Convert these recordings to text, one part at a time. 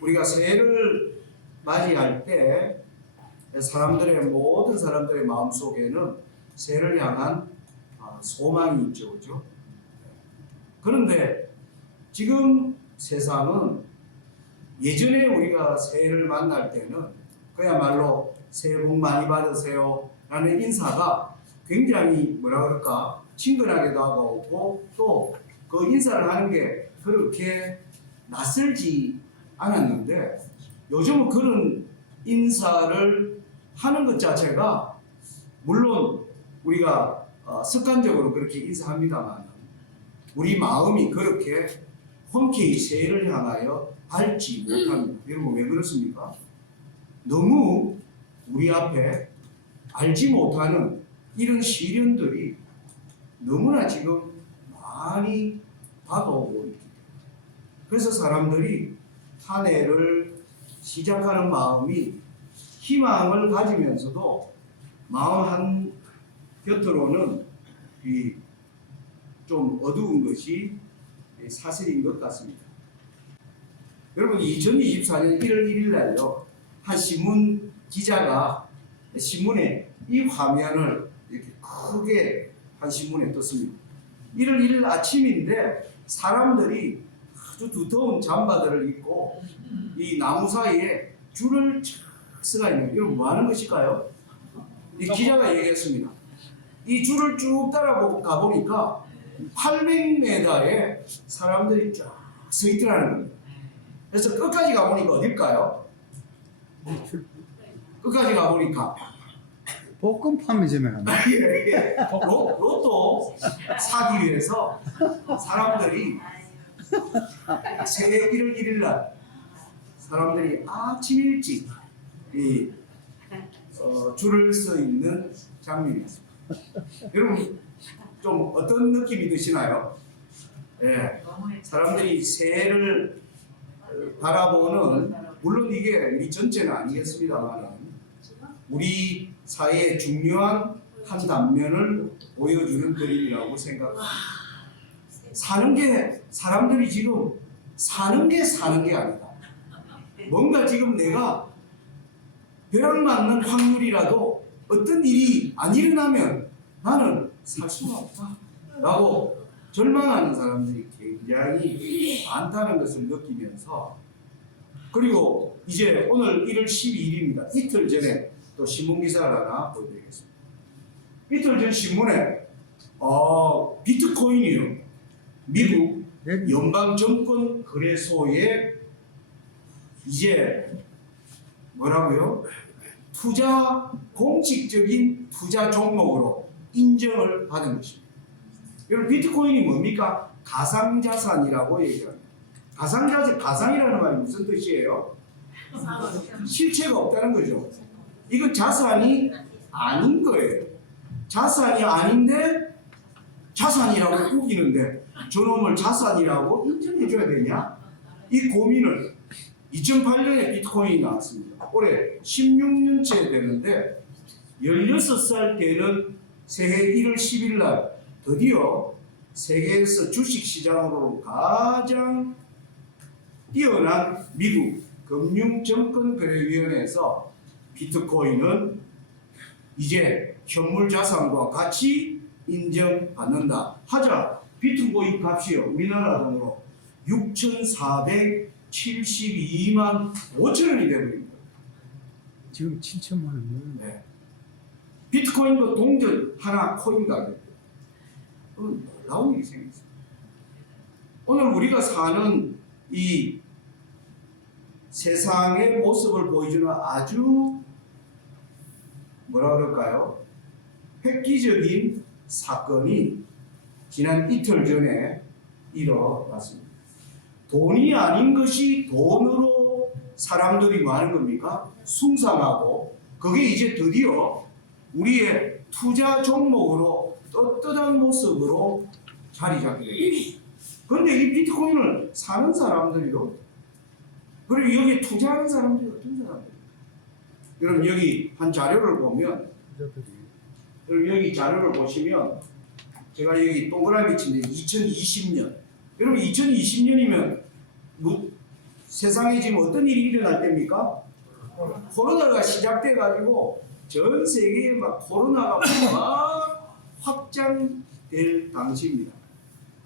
우리가 새해를 맞이할 때 모든 사람들의 마음속에는 새해를 향한 소망이 있죠. 그죠? 그런데 지금 세상은 예전에 우리가 새해를 만날 때는 그야말로 새해 복 많이 받으세요 라는 인사가 굉장히 뭐라 그럴까 친근하게도 하고 또 그 인사를 하는 게 그렇게 낯설지 않았는데 요즘은 그런 인사를 하는 것 자체가 물론 우리가 습관적으로 그렇게 인사합니다만 우리 마음이 그렇게 흔쾌히 새해를 향하여 밝지 못합니다. 여러분 왜 그렇습니까? 너무 우리 앞에 알지 못하는 이런 시련들이 너무나 지금 많이 다가오고 있기 때문에 그래서 사람들이 한 해를 시작하는 마음이 희망을 가지면서도 마음 한 곁으로는 좀 어두운 것이 사실인 것 같습니다. 여러분 2024년 1월 1일 날요 한 신문 기자가 신문에 이 화면을 이렇게 크게 한 신문에 떴습니다. 1월 1일 아침인데 사람들이 아주 두터운 잠바들을 입고 이 나무 사이에 줄을 착 서가 있는 이건 뭐 하는 것일까요? 이 기자가 얘기했습니다. 이 줄을 쭉 따라 가보니까 800m에 사람들이 쫙 서 있더라는 겁니다. 그래서 끝까지 가보니까 어딜까요? 끝까지 가보니까 복권 판매점에 갔나? 로또 사기 위해서 사람들이 새해 1월 1일 날 사람들이 아침 일찍 줄을 서 있는 장면이었습니다. 여러분 좀 어떤 느낌이 드시나요? 예, 사람들이 새해를 바라보는 물론 이게 우리 전체는 아니겠습니다만 우리 사회의 중요한 한 단면을 보여주는 그림이라고 생각합니다. 사는 게 사람들이 지금 사는 게 아니다. 뭔가 지금 내가 벼락 맞는 확률이라도 어떤 일이 안 일어나면 나는 살 수가 없다 라고 절망하는 사람들이 굉장히 많다는 것을 느끼면서 그리고 이제 오늘 1월 12일입니다. 이틀 전에 또 신문기사를 하나 보여드리겠습니다. 이틀 전 신문에 비트코인이요. 미국 연방증권거래소에 이제 뭐라고요? 공식적인 투자 종목으로 인정을 받은 것입니다. 여러분 비트코인이 뭡니까? 가상자산이라고 얘기합니다. 가상이라는 말이 무슨 뜻이에요? 실체가 없다는 거죠. 이건 자산이 아닌 거예요. 자산이 아닌데 자산이라고 우기는데 저놈을 자산이라고 인정해줘야 되냐? 이 고민을 2008년에 비트코인이 나왔습니다. 올해 16년째 되는데 16살 때는 새해 1월 10일 날 드디어 세계에서 주식시장으로 가장 뛰어난 미국 금융증권거래위원회에서 비트코인은 이제 현물자산과 같이 인정받는다 하자 비트코인 값이요 우리나라 돈으로 6,472만 5천원이 되어버립니다. 지금 7천만 원. 네. 비트코인도 동전 하나 코인 가격 놀라운 일이 생겼습니다. 오늘 우리가 사는 이 세상의 모습을 보여주는 아주 뭐라 그럴까요? 획기적인 사건이 지난 이틀 전에 일어났습니다. 돈이 아닌 것이 돈으로 사람들이 뭐 하는 겁니까? 숭상하고 그게 이제 드디어 우리의 투자 종목으로 떳떳한 모습으로 자리 잡게 됩니다. 그런데 이 비트코인을 사는 사람들이요. 그리고 여기 투자하는 사람들이 어떤 사람들이에요? 여러분 여기 한 자료를 보면 여러분 여기 자료를 보시면 제가 여기 동그라미 친 2020년 여러분 2020년이면 세상에 지금 어떤 일이 일어날 때입니까? 코로나가 시작돼 가지고 전 세계에 막 코로나가 막 확장될 당시입니다.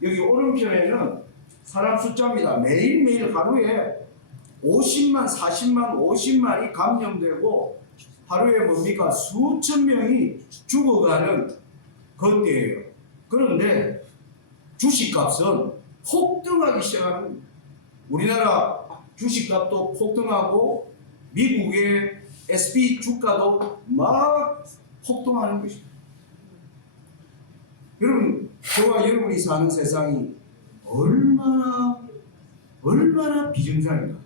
여기 오른편에는 사람 숫자입니다. 매일매일 하루에 50만, 40만, 50만이 감염되고 하루에 뭡니까? 수천 명이 죽어가는 그때예요. 그런데 주식값은 폭등하기 시작하는 겁니다. 우리나라 주식값도 폭등하고 미국의 SP 주가도 막 폭등하는 것입니다. 여러분, 저와 여러분이 사는 세상이 얼마나 비정상인가.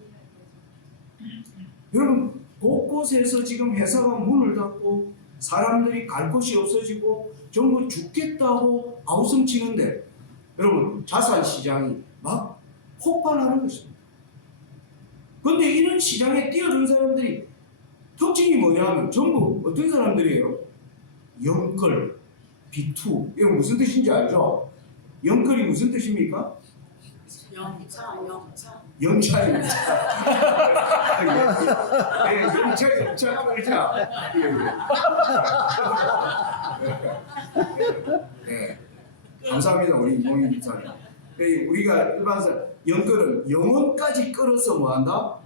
여러분, 곳곳에서 지금 회사가 문을 닫고 사람들이 갈 곳이 없어지고 전부 죽겠다고 아우성치는데 여러분, 자산 시장이 막 폭발하는 것입니다. 그런데 이런 시장에 뛰어든 사람들이 특징이 뭐냐면 전부 어떤 사람들이에요? 영끌, 비투. 이거 무슨 뜻인지 알죠? 영끌이 무슨 뜻입니까? 영차. 영차입니다. 네, 영차 끌자. 네, 감사합니다, 우리 이봉희 집사님. 네, 우리가 일반상 영끌은 영혼까지 끌어서 뭐한다?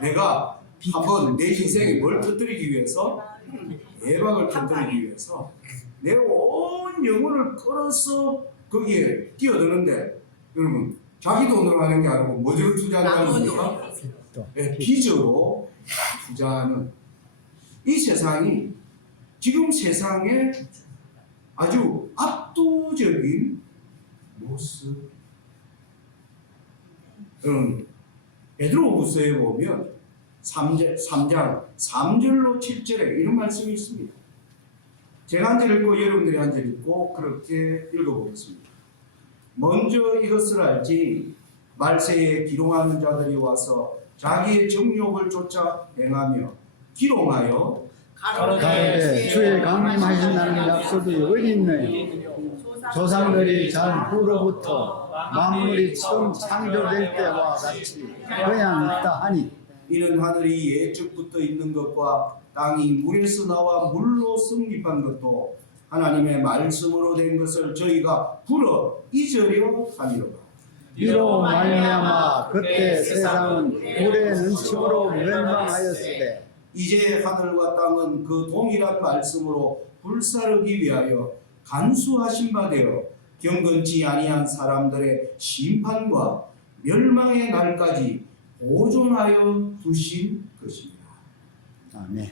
내가 한번 내 인생에 뭘 터뜨리기 위해서, 대박을 터뜨리기 위해서 내 온 영혼을 끌어서 거기에 뛰어드는데, 여러분, 자기 돈으로 하는 게 아니고 뭐를 투자한다는 겁니까? 네, 빚으로 투자하는 이 세상이 지금 세상에 아주 압도적인 모습. 베드로후서에 보면 3장 3절로 7절에 이런 말씀이 있습니다. 제가 한 절 읽고 여러분들이 한 절 읽고 그렇게 읽어보겠습니다. 먼저 이것을 알지 말세에 기롱하는 자들이 와서 자기의 정욕을 쫓아 행하며 기롱하여 가로되 주의 강림하신다는 약속이 어디 있나요? 조상들이 잘 후로부터 만물이 처음 창조될 때와 같이 그냥 있다 하니 이는 하늘이 예적부터 있는 것과 땅이 물에서 나와 물로 성립한 것도 하나님의 말씀으로 된 것을 저희가 불어 잊으려 하니로다. 이로 말미암아 그때 세상은 물의 능침으로 멸망하였으되 이제 하늘과 땅은 그 동일한 말씀으로 불사르기 위하여 간수하신 바 되어 경건치 아니한 사람들의 심판과 멸망의 날까지 보존하여 두신 것입니다. 아멘.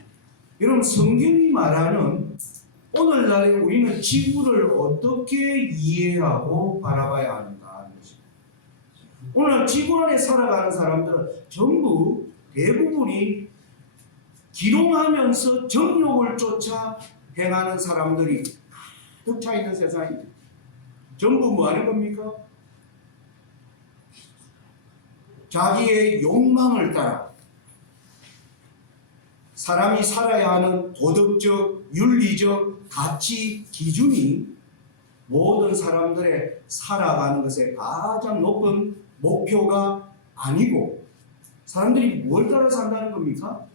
여러분, 성경이 말하는 오늘날에 우리는 지구를 어떻게 이해하고 바라봐야 하는가 하는 것입니다. 오늘 지구 안에 살아가는 사람들은 전부 대부분이 기롱하면서 정욕을 쫓아 행하는 사람들이 가득 차 있는 세상입니다. 전부 뭐 하는 겁니까? 자기의 욕망을 따라 사람이 살아야 하는 도덕적, 윤리적 가치 기준이 모든 사람들의 살아가는 것의 가장 높은 목표가 아니고 사람들이 뭘 따라 산다는 겁니까?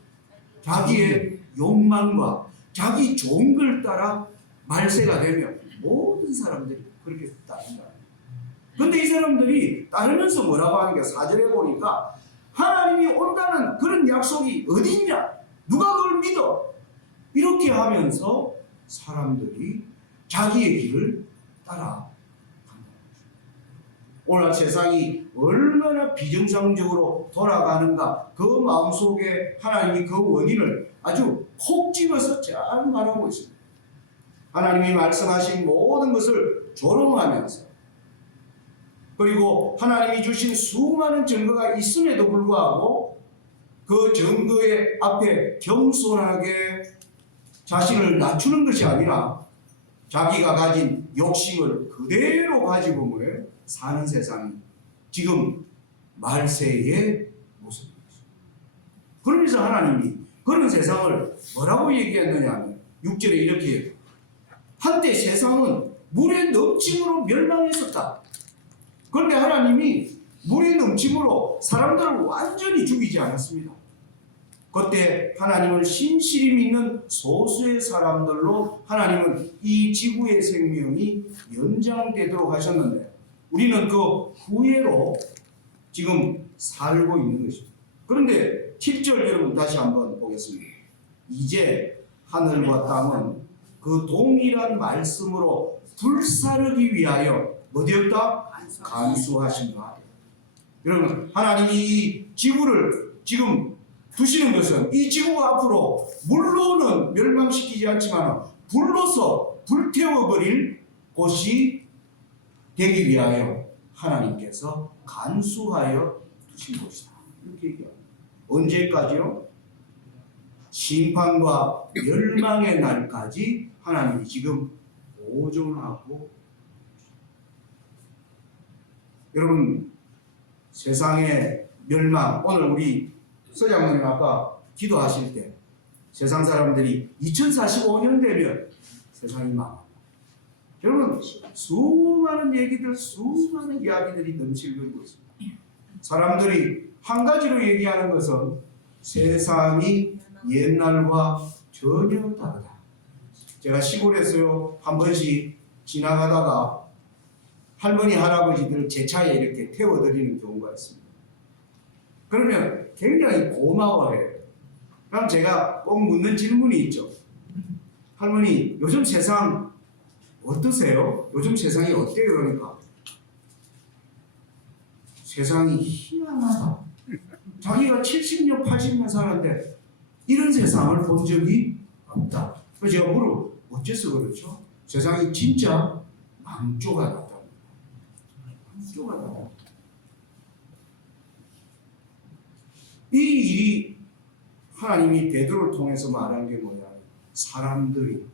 자기의 욕망과 자기 좋은 걸 따라 말세가 되면 모든 사람들이 그렇게 따른다. 근데 이 사람들이 따르면서 뭐라고 하는 게 4절에 보니까 하나님이 온다는 그런 약속이 어디 있냐? 누가 그걸 믿어? 이렇게 하면서 사람들이 자기의 길을 따라간다. 오늘 세상이 얼마나 비정상적으로 돌아가는가 그 마음속에 하나님이 그 원인을 아주 콕 집어서 잘 말하고 있습니다. 하나님이 말씀하신 모든 것을 조롱하면서 그리고 하나님이 주신 수많은 증거가 있음에도 불구하고 그 증거의 앞에 겸손하게 자신을 낮추는 것이 아니라 자기가 가진 욕심을 그대로 가지고 뭐예요? 사는 세상이 지금 말세의 모습입니다. 그러면서 하나님이 그런 세상을 뭐라고 얘기했느냐 하면 6절에 이렇게 해요. 한때 세상은 물의 넘침으로 멸망했었다. 그런데 하나님이 물의 넘침으로 사람들을 완전히 죽이지 않았습니다. 그때 하나님을 신실히 믿는 소수의 사람들로 하나님은 이 지구의 생명이 연장되도록 하셨는데 우리는 그 후예로 지금 살고 있는 것입니다. 그런데 7절 여러분 다시 한번 보겠습니다. 이제 하늘과 땅은 그 동일한 말씀으로 불사르기 위하여 어디였다? 간수하신다. 여러분 하나님이 이 지구를 지금 두시는 것은 이 지구가 앞으로 물로는 멸망시키지 않지만 불로서 불태워버릴 곳이 되기 위하여 하나님께서 간수하여 두신 것이다. 이렇게 얘기합니다. 언제까지요? 심판과 멸망의 날까지 하나님이 지금 보존하고 여러분 세상의 멸망 오늘 우리 서장모님 아까 기도하실 때 세상 사람들이 2045년 되면 세상이 망합니다. 여러분 수많은 얘기들 수많은 이야기들이 넘치고 있습니다. 사람들이 한 가지로 얘기하는 것은 세상이 옛날과 전혀 다르다. 제가 시골에서요 한 번씩 지나가다가 할머니 할아버지들 제 차에 이렇게 태워드리는 경우가 있습니다. 그러면 굉장히 고마워해요. 그럼 제가 꼭 묻는 질문이 있죠. 할머니 요즘 세상 어떠세요? 요즘 세상이 어때요? 그러니까 세상이 희한하다. 자기가 70년 80년 살았는데 이런 세상을 본 적이 없다. 그래서 제가 물어 어째서 그렇죠? 세상이 진짜 망조가 났다. 망조가 났다. 이 일이 하나님이 베드로를 통해서 말한 게 뭐냐? 사람들이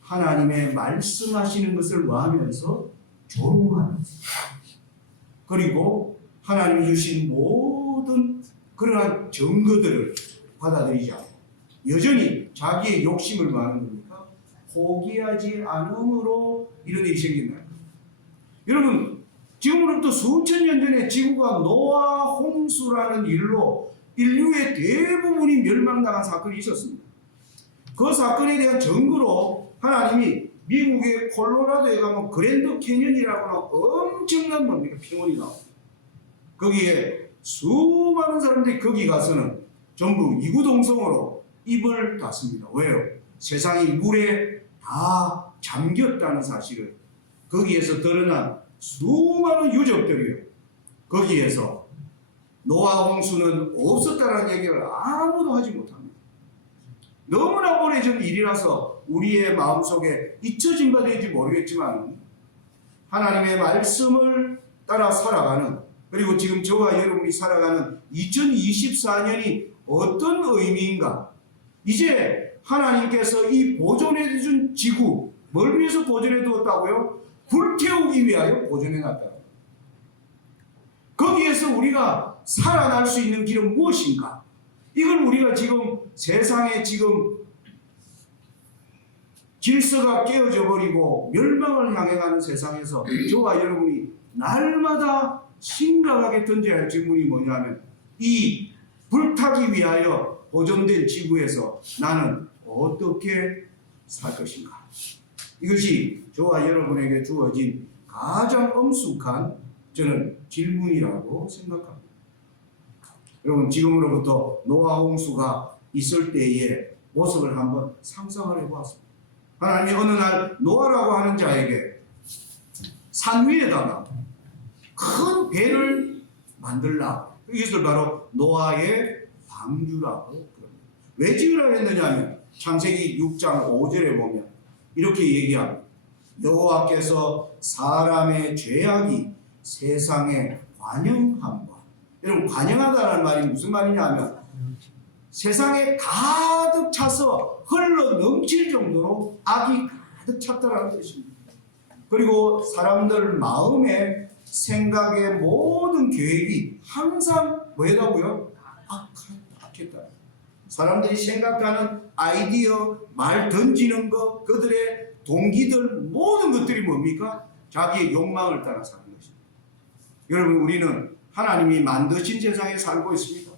하나님의 말씀하시는 것을 뭐하면서 조롱하는 그리고 하나님이 주신 모든 그러한 증거들을 받아들이지 않고 여전히 자기의 욕심을 말하는 겁니까? 포기하지 않음으로 이런 일이 생긴다. 여러분 지금으로부터 수천 년 전에 지구가 노아 홍수라는 일로 인류의 대부분이 멸망당한 사건이 있었습니다. 그 사건에 대한 증거로 하나님이 미국의 콜로라도에 가면 그랜드 캐년이라고 하는 엄청난 뭡니까? 평원이 나옵니다. 거기에 수많은 사람들이 거기 가서는 전부 이구동성으로 입을 닫습니다. 왜요? 세상이 물에 다 잠겼다는 사실을 거기에서 드러난 수많은 유적들이요. 거기에서 노아 홍수는 없었다는 얘기를 아무도 하지 못합니다. 너무나 오래전 일이라서 우리의 마음속에 잊혀진 바 될지 모르겠지만 하나님의 말씀을 따라 살아가는 그리고 지금 저와 여러분이 살아가는 2024년이 어떤 의미인가? 이제 하나님께서 이 보존해 준 지구 뭘 위해서 보존해 두었다고요? 불태우기 위하여 보존해 놨다. 거기에서 우리가 살아날 수 있는 길은 무엇인가? 이걸 우리가 지금 세상에 지금 질서가 깨어져 버리고 멸망을 향해 가는 세상에서 저와 여러분이 날마다 심각하게 던져야 할 질문이 뭐냐면 이 불타기 위하여 보존된 지구에서 나는 어떻게 살 것인가? 이것이 저와 여러분에게 주어진 가장 엄숙한 저는 질문이라고 생각합니다. 여러분 지금으로부터 노아 홍수가 있을 때의 모습을 한번 상상을 해보았습니다. 하나님이 어느 날 노아라고 하는 자에게 산 위에다가 큰 배를 만들라. 이것을 바로 노아의 방주라고 그럽니다. 왜 지으라고 했느냐 하면 창세기 6장 5절에 보면 이렇게 얘기합니다. 여호와께서 사람의 죄악이 세상에 관영함과 여러분 관영하다는 말이 무슨 말이냐 하면 세상에 가득 차서 흘러 넘칠 정도로 악이 가득 찼다는 뜻입니다. 그리고 사람들 마음에 생각의 모든 계획이 항상 뭐라고요? 악했다. 사람들이 생각하는 아이디어, 말 던지는 것, 그들의 동기들 모든 것들이 뭡니까? 자기의 욕망을 따라 사는 것입니다. 여러분 우리는 하나님이 만드신 세상에 살고 있습니다.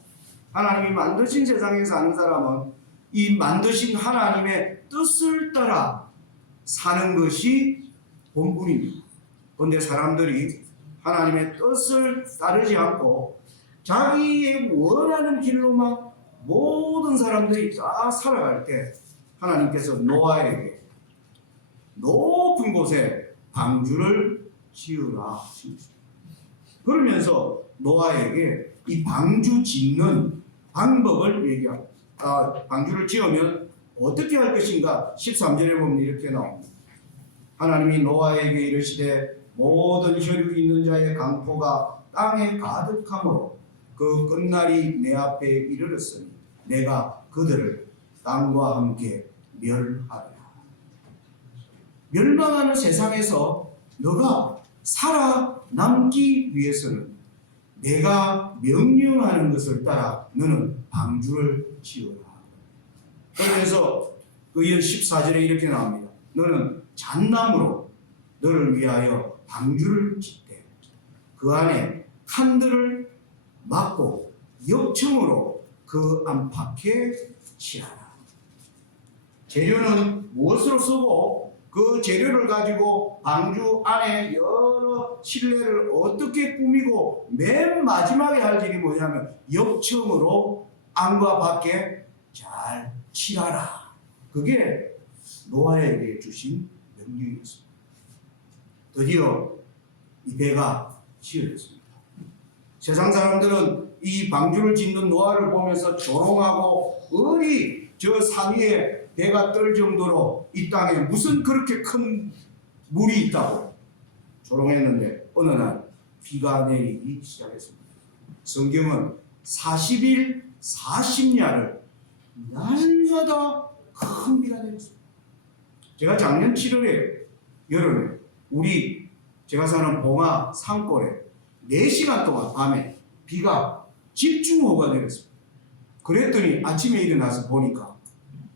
하나님이 만드신 세상에 사는 사람은 이 만드신 하나님의 뜻을 따라 사는 것이 본분입니다. 그런데 사람들이 하나님의 뜻을 따르지 않고 자기의 원하는 길로만 모든 사람들이 다 살아갈 때 하나님께서 노아에게 높은 곳에 방주를 지으라 하십니다. 그러면서 노아에게 이 방주 짓는 방법을 얘기합니다. 방주를 지으면 어떻게 할 것인가 13절에 보면 이렇게 나옵니다. 하나님이 노아에게 이르시되 모든 혈육 있는 자의 강포가 땅에 가득하므로 그 끝날이 내 앞에 이르렀으니 내가 그들을 땅과 함께 멸하리라. 멸망하는 세상에서 너가 살아남기 위해서는 내가 명령하는 것을 따라 너는 방주를 지어라. 그래서 그 14절에 이렇게 나옵니다. 너는 잣나무로 너를 위하여 방주를 짓되 그 안에 칸들을 막고 역청으로 그 안팎에 치하라. 재료는 무엇으로 쓰고 그 재료를 가지고 방주 안에 여러 실내를 어떻게 꾸미고 맨 마지막에 할 일이 뭐냐면 역청으로 안과 밖에 잘 칠하라. 그게 노아에게 주신 명령이었습니다. 드디어 이 배가 지어졌습니다. 세상 사람들은 이 방주를 짓는 노아를 보면서 조롱하고 어디 저 산 위에 배가 뜰 정도로 이 땅에 무슨 그렇게 큰 물이 있다고 조롱했는데 어느 날 비가 내리기 시작했습니다. 성경은 40일 40야를 날마다 큰 비가 내렸습니다. 제가 작년 7월에 여름에 제가 사는 봉화 산골에 4시간 동안 밤에 비가 집중호우가 내렸습니다. 그랬더니 아침에 일어나서 보니까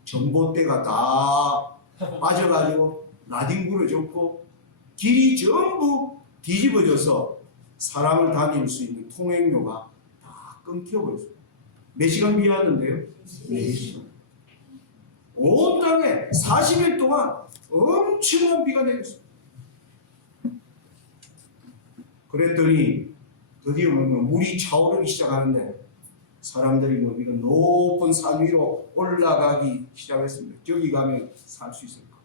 전봇대가 다 빠져가지고 라딩부러졌고 길이 전부 뒤집어져서 사람을 다닐 수 있는 통행로가 다 끊겨버렸습니다. 몇 시간 비 왔는데요? 4시간. 온 땅에 40일 동안 엄청난 비가 내렸습니다. 그랬더니 드디어 물이 차오르기 시작하는데 사람들이 이거 높은 산 위로 올라가기 시작했습니다. 저기 가면 살 수 있을까?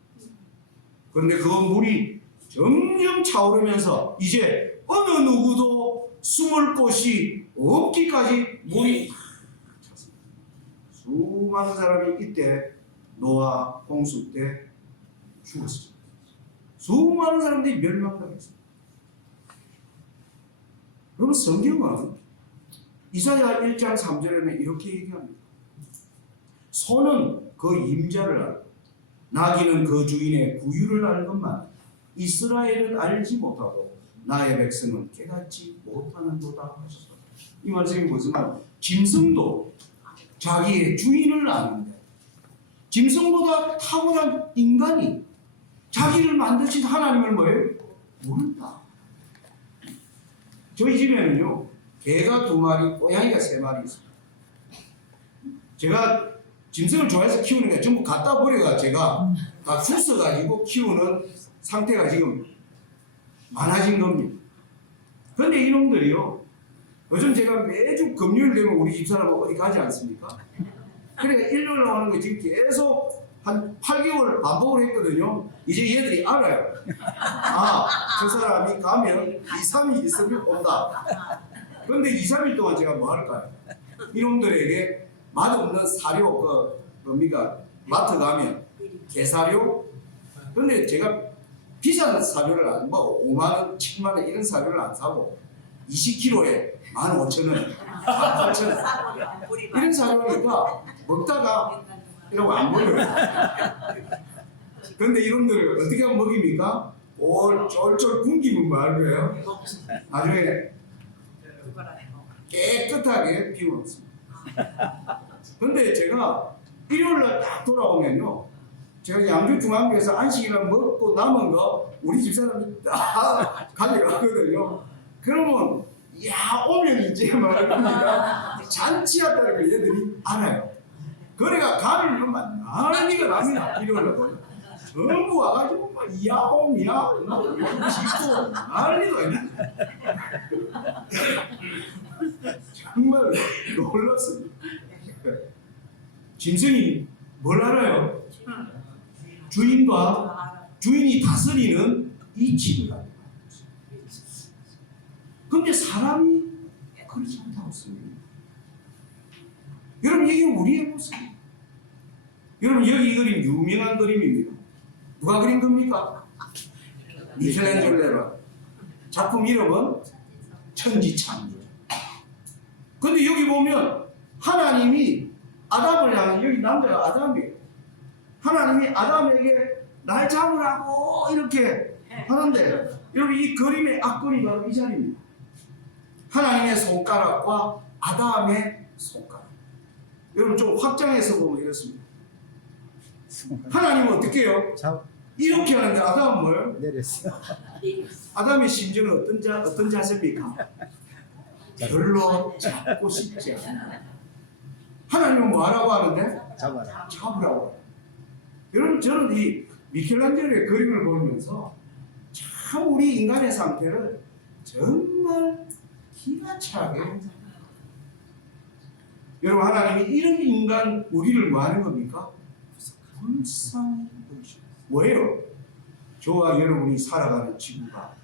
그런데 그 물이 점점 차오르면서 이제 어느 누구도 숨을 곳이 없기까지 물이 찼습니다. 수많은 사람이 이때 노아 홍수 때 죽었습니다. 수많은 사람들이 멸망당했습니다. 그러면 성경은 이사야 1장 3절에는 이렇게 얘기합니다. 소는 그 임자를 알고 나귀는 그 주인의 구유를 아는 것만 이스라엘은 알지 못하고 나의 백성은 깨닫지 못하는도다 하셨다. 이 말씀이 무슨 말? 짐승도 자기의 주인을 아는데 짐승보다 탁월한 인간이 자기를 만드신 하나님을 뭐예요? 모른다. 저희 집에는요 개가 2마리, 고양이가 3마리 있습니다. 제가 짐승을 좋아해서 키우는 게 전부 갖다 버려가 제가 다 주워가지고 키우는 상태가 지금 많아진 겁니다. 그런데 이놈들이요 요즘 제가 매주 금요일 되면 우리 집사람은 어디 가지 않습니까? 그러니까 일요일 나오는 거 지금 계속 한 8개월 반복을 했거든요. 이제 얘들이 알아요. 저 사람이 가면 2, 3일 있으면 온다. 그런데 2, 3일 동안 제가 뭐 할까요? 이놈들에게 맛없는 사료, 뭡니까? 마트 가면 게사료? 그런데 제가 비싼 사료를 안 먹고 5만원, 7만원 이런 사료를 안 사고 20kg에 15,000원, 18,000원 이런 사료니까 먹다가 이러고 안 먹어요. 그런데 이놈들을 어떻게 하면 먹입니까? 쫄쫄 굶기면 뭐 하는 거예요? 나중에 깨끗하게 비워놓습니다. 그런데 제가 일요일날 딱 돌아오면요 제가 양주중앙교에서 안식이나 먹고 남은 거 우리 집사람이 다 가져가거든요. 그러면 야 오면 이제 말입니다. 잔치한다는 걸 얘들이 알아요. 그래가 간을 넣으면 난리가 납니다. 이러려고 너무 와가지고 막 야옹이야 짓고 난리도 아니야. 정말 놀랐습니다. 짐승이 뭘 알아요? 주인이 다스리는 이 집을 알아요. 근데 사람이 그렇지 않다고 씁니다. 여러분 이게 우리의 모습이에요. 여러분 여기 이 그림 유명한 그림입니다. 누가 그린 겁니까? 미켈란젤로라. 작품 이름은 천지창조. 근데 여기 보면 하나님이 아담을 향해, 여기 남자가 아담이에요. 하나님이 아담에게 날 잡으라고 이렇게 하는데 여러분 이 그림의 앞그림이 바로 이 자리입니다. 하나님의 손가락과 아담의 손가락. 여러분 좀 확장해서 보면 이렇습니다. 하나님은 어떻게 해요? 이렇게 하는데 아담은 뭐예요? 내렸어. 아담의 심정은 어떤 자세입니까? 별로 잡고 싶지 않아요. 하나님은 뭐 하라고 하는데? 잡아라. 잡으라고 해요. 여러분 저는 이 미켈란젤로의 그림을 보면서 참 우리 인간의 상태를 정말 기가 차게 여러분 하나님이 이런 인간 우리를 뭐 하는 겁니까? 불쌍히 여기시고 뭐예요? 저와 여러분이 살아가는 지구가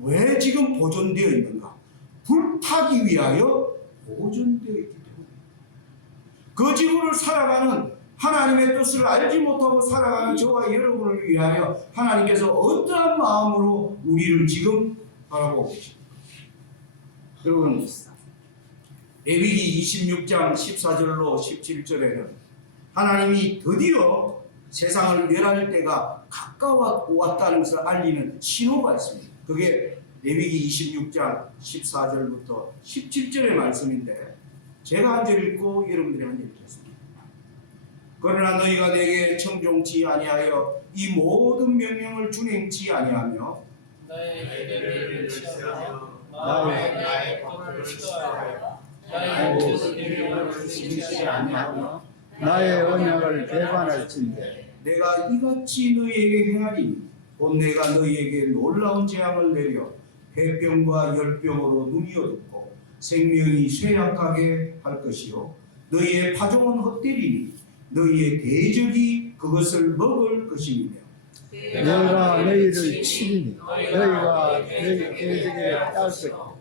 왜 지금 보존되어 있는가? 불타기 위하여 보존되어 있기 때문에 그 지구를 살아가는 하나님의 뜻을 알지 못하고 살아가는 저와 여러분을 위하여 하나님께서 어떠한 마음으로 우리를 지금 바라보고 계십니까? 여러분 레위기 26장 14절로 17절에는 하나님이 드디어 세상을 멸할 때가 가까워왔다는 것을 알리는 신호가 있습니다. 그게 레위기 26장 14절부터 17절의 말씀인데 제가 한 절 읽고 여러분들이 한 절 읽겠습니다. 그러나 너희가 내게 청종치 아니하여 이 모든 명령을 준행치 아니하며 나의 계례를 취하며 나의 법을 싫어하여 나의 뜻을 지키지 아니하며 나의 언약을 배반할진대 내가 이같이 너희에게 행하리니 곧 내가 너희에게 놀라운 재앙을 내려 해병과 열병으로 눈이 어둡고 생명이 쇠약하게 할 것이요 너희의 파종은 헛되리니 너희의 대적이 그것을 먹을 것이며 내가 너희를 치리니 너희가 너희 대적에 앗고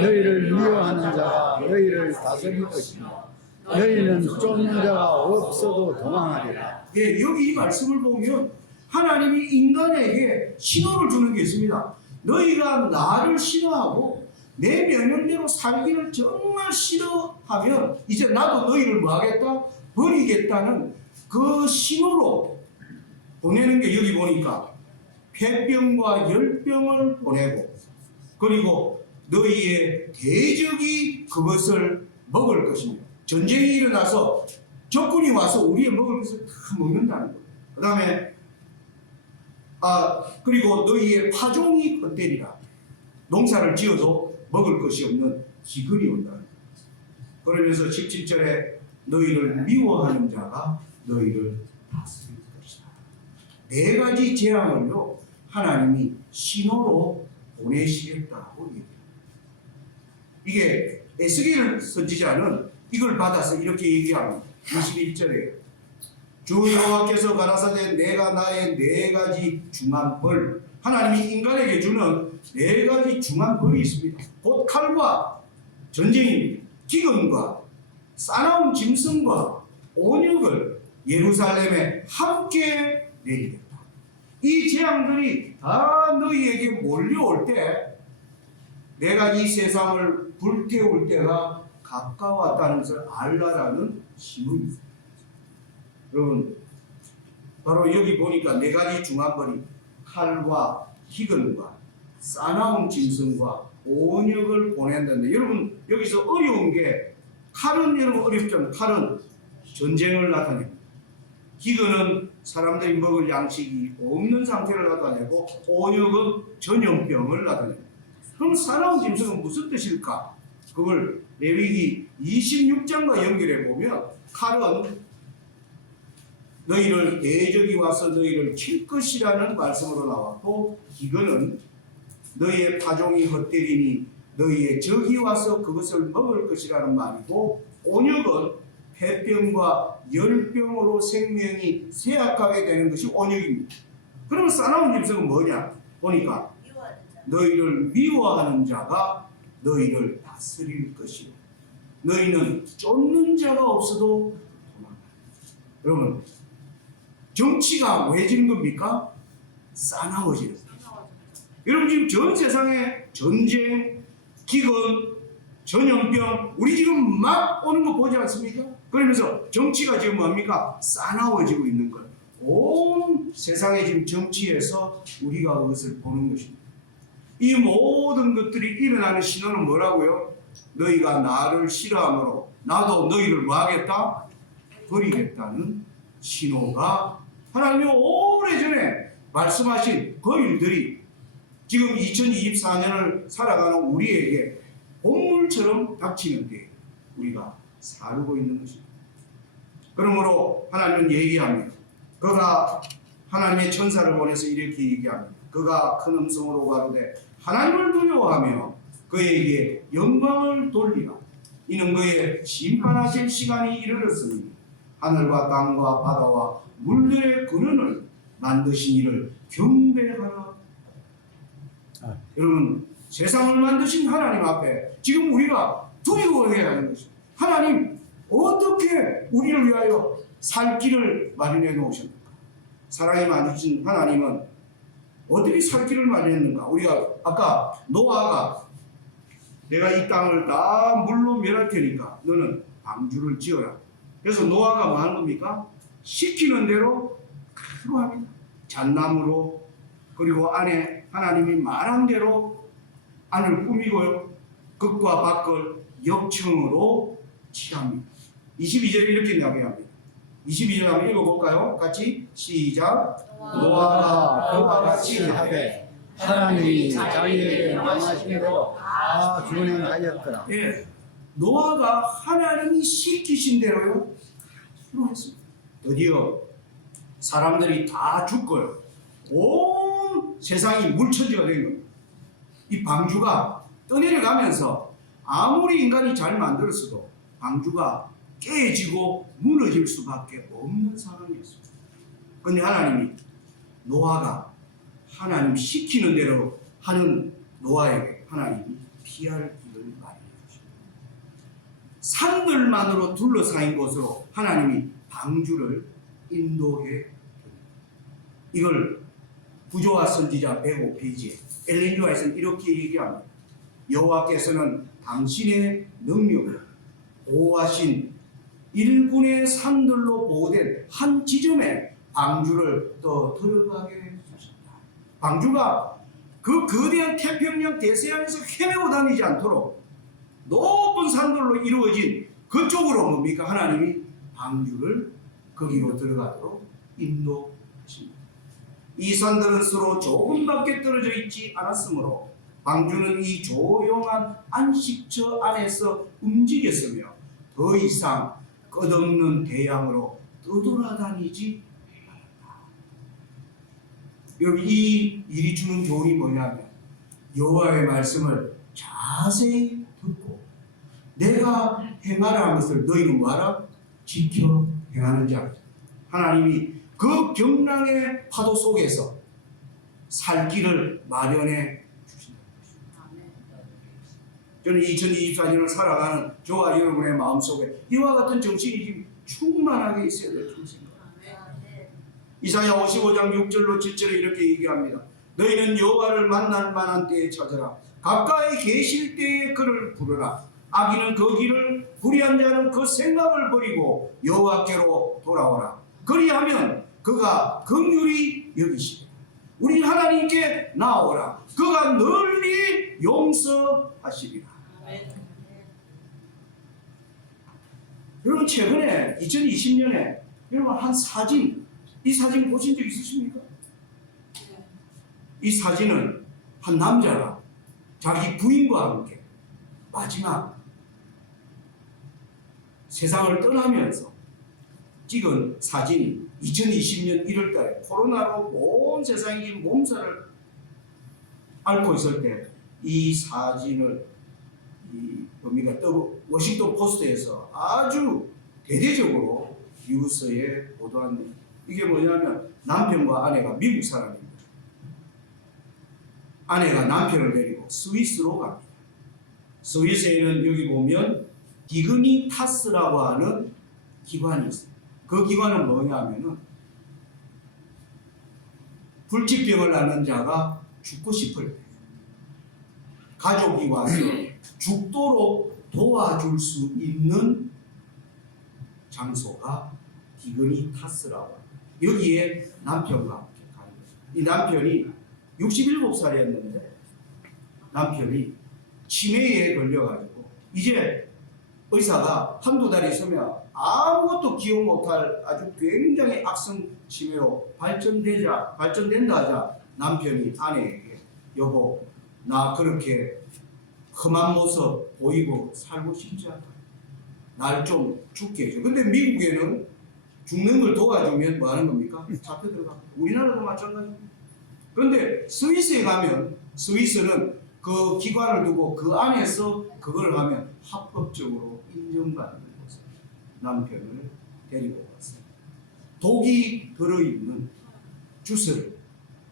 너희를 미워하는 자가 너희를 다스릴 것이며 너희는 쫓는 자가 없어도 도망하리라. 예, 여기 이 말씀을 보면 하나님이 인간에게 신호를 주는 게 있습니다. 너희가 나를 싫어하고 내 명령대로 살기를 정말 싫어하면 이제 나도 너희를 뭐 하겠다? 버리겠다는 그 신호로 보내는 게 여기 보니까 폐병과 열병을 보내고 그리고 너희의 대적이 그것을 먹을 것입니다. 전쟁이 일어나서 적군이 와서 우리의 먹을 것을 다 먹는다는 거예요. 그 다음에 그리고 너희의 파종이 헛되리라. 농사를 지어도 먹을 것이 없는 기근이 온다는 거예요. 그러면서 17절에 너희를 미워하는 자가 너희를 다스릴 것이다. 네 가지 재앙을요 하나님이 신호로 보내시겠다고 얘기합니다. 이게 에스겔 선지자는 이걸 받아서 이렇게 얘기합니다. 21절에 주 여호와께서 가라사대 내가 나의 네 가지 중한 벌 하나님이 인간에게 주는 네 가지 중한 벌이 있습니다. 곧 칼과 전쟁입니다. 기근과 싸나운 짐승과 온역을 예루살렘에 함께 내리겠다. 이 재앙들이 다 너희에게 몰려올 때 내가 이 세상을 불태울 때가 가까웠다는 것을 알라라는 신호입니다. 여러분 바로 여기 보니까 네 가지 중한벌이 칼과 기근과 싸나운 짐승과 온역을 보낸다는데 여러분 여기서 어려운 게 칼은 여러분 어렵잖아요. 칼은 전쟁을 나타냅니다. 기근은 사람들이 먹을 양식이 없는 상태를 나타내고 온역은 전염병을 나타냅니다. 그럼 사나운 짐승은 무슨 뜻일까? 그걸 레위기 26장과 연결해 보면 칼은 너희를 대적이 와서 너희를 칠 것이라는 말씀으로 나왔고, 기근은 너희의 파종이 헛되리니 너희의 적이 와서 그것을 먹을 것이라는 말이고, 온역은 폐병과 열병으로 생명이 쇠약하게 되는 것이 온역입니다. 그러면 싸나운 짐승은 뭐냐? 보니까 너희를 미워하는 자가 너희를 다스릴 것이요 너희는 쫓는 자가 없어도 도망간다. 여러분, 정치가 왜 지는 겁니까? 싸나워지는 겁니다. 여러분, 지금 전 세상에 전쟁, 기근, 전염병, 우리 지금 막 오는 거 보지 않습니까? 그러면서 정치가 지금 뭡니까? 싸나워지고 있는 거예요. 온 세상에 지금 정치에서 우리가 그것을 보는 것입니다. 이 모든 것들이 일어나는 신호는 뭐라고요? 너희가 나를 싫어하므로 나도 너희를 뭐 하겠다? 버리겠다는 신호가 하나님이 오래전에 말씀하신 그 일들이 지금 2024년을 살아가는 우리에게 본물처럼 닥치는데 우리가 살고 있는 것입니다. 그러므로 하나님은 얘기합니다. 그가 하나님의 천사를 보내서 이렇게 얘기합니다. 그가 큰 음성으로 가로되 하나님을 두려워하며 그에게 영광을 돌리라. 이는 그의 심판하실 시간이 이르렀으니 하늘과 땅과 바다와 물들의 근원을 만드신 이를 경배하라. 여러분, 세상을 만드신 하나님 앞에 지금 우리가 두려워해야 하는 것입니다. 하나님, 어떻게 우리를 위하여 살 길을 마련해 놓으셨는가? 사랑이 많으신 하나님은 어떻게 살 길을 마련했는가? 우리가 아까 노아가 내가 이 땅을 다 물로 멸할 테니까 너는 방주를 지어라. 그래서 노아가 뭐 하는 겁니까? 시키는 대로 그대로 합니다. 잣나무로, 그리고 안에 하나님이 말한 대로 안을 꾸미고요. 극과 밖을 역청으로 칠합니다. 22절에 이렇게 이야기합니다. 22절 한번 읽어볼까요? 같이 시작. 노아가 그와 같이 하되 하나님이 자기에게 명하심대로 다 준행하였더라. 예, 노아가 하나님이 시키신 대로요 했습니다. 드디어 사람들이 다 죽고요. 온 세상이 물천지가 된 겁니다. 이 방주가 떠내려가면서 아무리 인간이 잘 만들었어도 방주가 깨지고 무너질 수밖에 없는 상황이었습니다. 그런데 하나님이 노아가 하나님 시키는 대로 하는 노아에게 하나님이 피할 길을 마련해 주십니다. 산들만으로 둘러싸인 곳으로 하나님이 방주를 인도해 줍니다. 이걸 구조화 선지자 105페이지에 엘렌 지 화이트는 이렇게 얘기합니다. 여호와께서는 당신의 능력을 보호하신 일군의 산들로 보호된 한 지점에 방주를 또 들어가게 하셨다. 방주가 그 거대한 태평양 대서양에서 헤매고 다니지 않도록 높은 산들로 이루어진 그쪽으로 뭡니까? 하나님이 방주를 거기로 들어가도록 인도하십니다. 이 산들은 서로 조금밖에 떨어져 있지 않았으므로 방주는 이 조용한 안식처 안에서 움직였으며 더 이상 끝없는 대양으로 떠돌아다니지 않았다. 여러분, 이 일이 주는 교훈이 뭐냐면 여호와의 말씀을 자세히 듣고 내가 행하라 한 것을 너희는 뭐하라? 지켜 행하는 자. 하나님이 그 경랑의 파도 속에서 살 길을 마련해 주신다. 저는 2024년을 살아가는 저와 여러분의 마음속에 이와 같은 정신이 지금 충만하게 있어야 될 것입니다. 이사야 55장 6절로 7절에 이렇게 얘기합니다. 너희는 여호와를 만날 만한 때에 찾으라. 가까이 계실 때에 그를 부르라. 악인은 그 길을, 불의한 자는 그 생각을 버리고 여호와께로 돌아오라. 그리하면 그가 긍휼히 여기시리라. 우리 하나님께 나오라. 그가 널리 용서하시리라. 여러분, 최근에 2020년에 여러분 한 사진, 이 사진 보신 적 있으십니까? 이 사진은 한 남자가 자기 부인과 함께 마지막 세상을 떠나면서 찍은 사진이 2020년 1월달에 코로나로 온 세상이 몸살을 앓고 있을 때 이 사진을 워싱턴 포스트에서 아주 대대적으로 뉴스에 보도한, 이게 뭐냐면 남편과 아내가 미국 사람입니다. 아내가 남편을 데리고 스위스로 갑니다. 스위스에는 여기 보면 디그니타스라고 하는 기관이 있어요. 그 기관은 뭐냐면은 불치병을 앓는 자가 죽고 싶을 때 가족이 와서 죽도록 도와줄 수 있는 장소가 디그니타스라고 합니다. 여기에 남편과 함께 가는 거죠. 이 남편이 67살이었는데 남편이 치매에 걸려가지고 이제 의사가 한두 달 있으면 아무것도 기억 못할 아주 굉장히 악성 치매로 발전된다 하자 남편이 아내에게 여보, 나 그렇게 험한 모습 보이고 살고 싶지 않다. 날 좀 죽게 해줘. 근데 미국에는 죽는 걸 도와주면 뭐 하는 겁니까? 잡혀 들어가. 우리나라도 마찬가지입니다. 그런데 스위스에 가면 스위스는 그 기관을 두고 그 안에서 그걸 하면 합법적으로 인정받는 곳에 남편을 데리고 갔어요. 독이 들어있는 주스를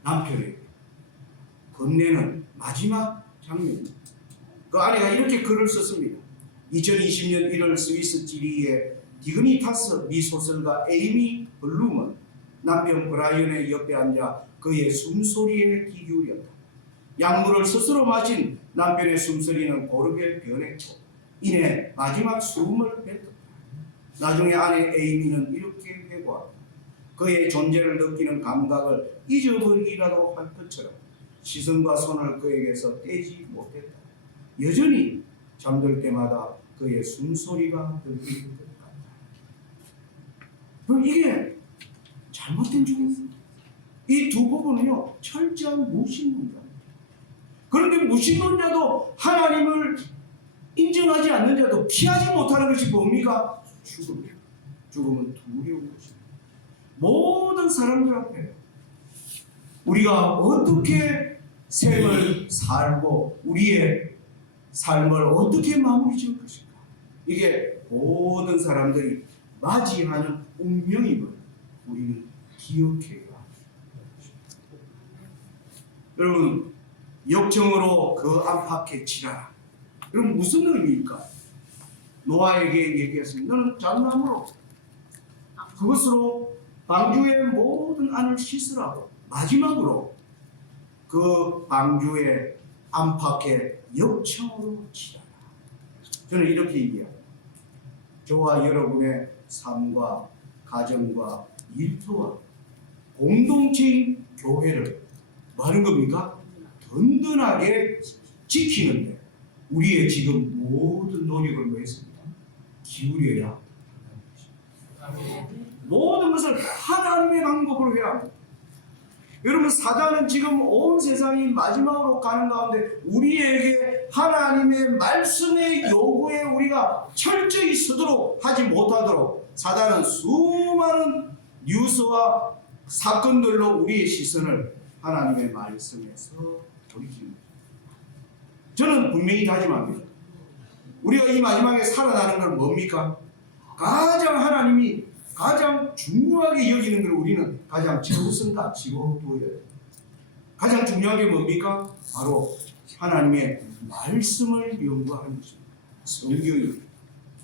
남편에게 건네는 마지막 장면입니다. 그 아내가 이렇게 글을 썼습니다. 2020년 1월 스위스 지리의 디그니타스 미소설가 에이미 블룸은 남편 브라이언의 옆에 앉아 그의 숨소리에 귀 기울였다. 약물을 스스로 마신 남편의 숨소리는 고르게 변했고 이내 마지막 숨을 뱉었다. 나중에 아내 에이미는 이렇게 회고하다. 그의 존재를 느끼는 감각을 잊어버리기라도 할 것처럼 시선과 손을 그에게서 떼지 못했다. 여전히 잠들 때마다 그의 숨소리가 들리는 것 같다. 그럼 이게 잘못된 죽음입니다. 이 두 부분은요 철저한 무신론자입니다. 그런데 무신론자도 하나님을 인정하지 않는 자도 피하지 못하는 것이 뭡니까? 죽음이에요. 죽음은 두려운 것입니다. 모든 사람들 앞에 우리가 어떻게 삶을 살고 우리의 삶을 어떻게 마무리 지을 것인가? 이게 모든 사람들이 맞이하는 운명임을 우리는 기억해야 합니다. 여러분, 역정으로 그 안팎에 치라. 그럼 무슨 의미일까? 노아에게 얘기했습니다. 너는 잣나무로 그것으로 방주의 모든 안을 씻으라고. 마지막으로 그 방주의 안팎에 역청으로 치라. 저는 이렇게 얘기합니다. 저와 여러분의 삶과 가정과 일터와 공동체인 교회를 뭐 하는 겁니까? 든든하게 지키는데 우리의 지금 모든 노력을 뭐 했습니까? 기울여야 한다는 것입니다. 모든 것을 하나님의 방법으로 해야 합니다. 여러분, 사단은 지금 온 세상이 마지막으로 가는 가운데 우리에게 하나님의 말씀의 요구에 우리가 철저히 서도록 하지 못하도록 사단은 수많은 뉴스와 사건들로 우리의 시선을 하나님의 말씀에서 돌이킵니다. 저는 분명히 다짐합니다. 우리가 이 마지막에 살아나는 건 뭡니까? 가장 하나님이 가장 중요하게 여기는 걸 우리는 가장 최우선 가치로 두어야 돼요. 가장 중요한 게 뭡니까? 바로 하나님의 말씀을 연구하는 것입니다. 성경입니다.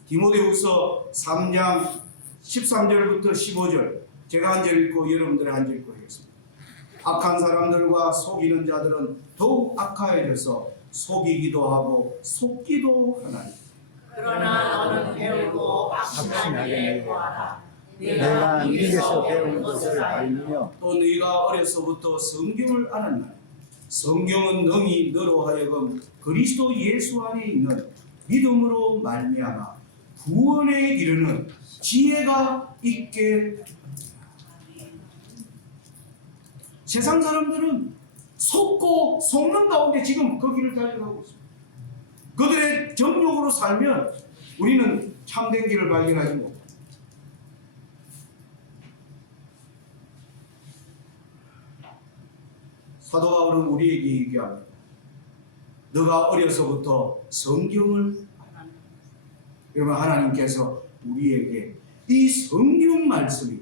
디모데후서 3장 13절부터 15절 제가 한 절 읽고 여러분들이 한 절 읽고 하겠습니다. 악한 사람들과 속이는 자들은 더욱 악하여져서 속이기도 하고 속기도 하나니 그러나 너는 배우고 확신하게 구하라. 내가 네게서 배운 것을 알며 또 네가 어려서부터 성경을 알았나니 성경은 능히 너로 하여금 그리스도 예수 안에 있는 믿음으로 말미암아 구원에 이르는 지혜가 있게 합니다. 세상 사람들은 속고 속는 가운데 지금 그 길을 달려가고 있습니다. 그들의 정욕으로 살면 우리는 참된 길을 발견하지 못합니다. 사도 바울은 우리에게 얘기합니다. 너가 어려서부터 성경을 여러분, 하나님께서 우리에게 이 성경 말씀이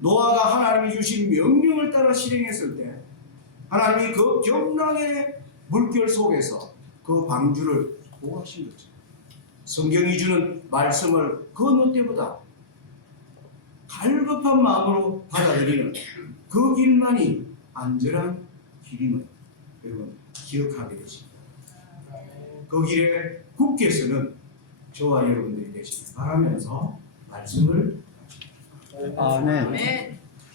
노아가 하나님이 주신 명령을 따라 실행했을 때 하나님이 그 경랑의 물결 속에서 그 방주를 보호하신 거죠. 성경이 주는 말씀을 그 어느 때보다 갈급한 마음으로 받아들이는 그 길만이 안전한 길임을 여러분 기억하게 되십니다. 그 길에 굳게 서는 저와 여러분들이 되시길 바라면서 말씀을 아멘. 아멘.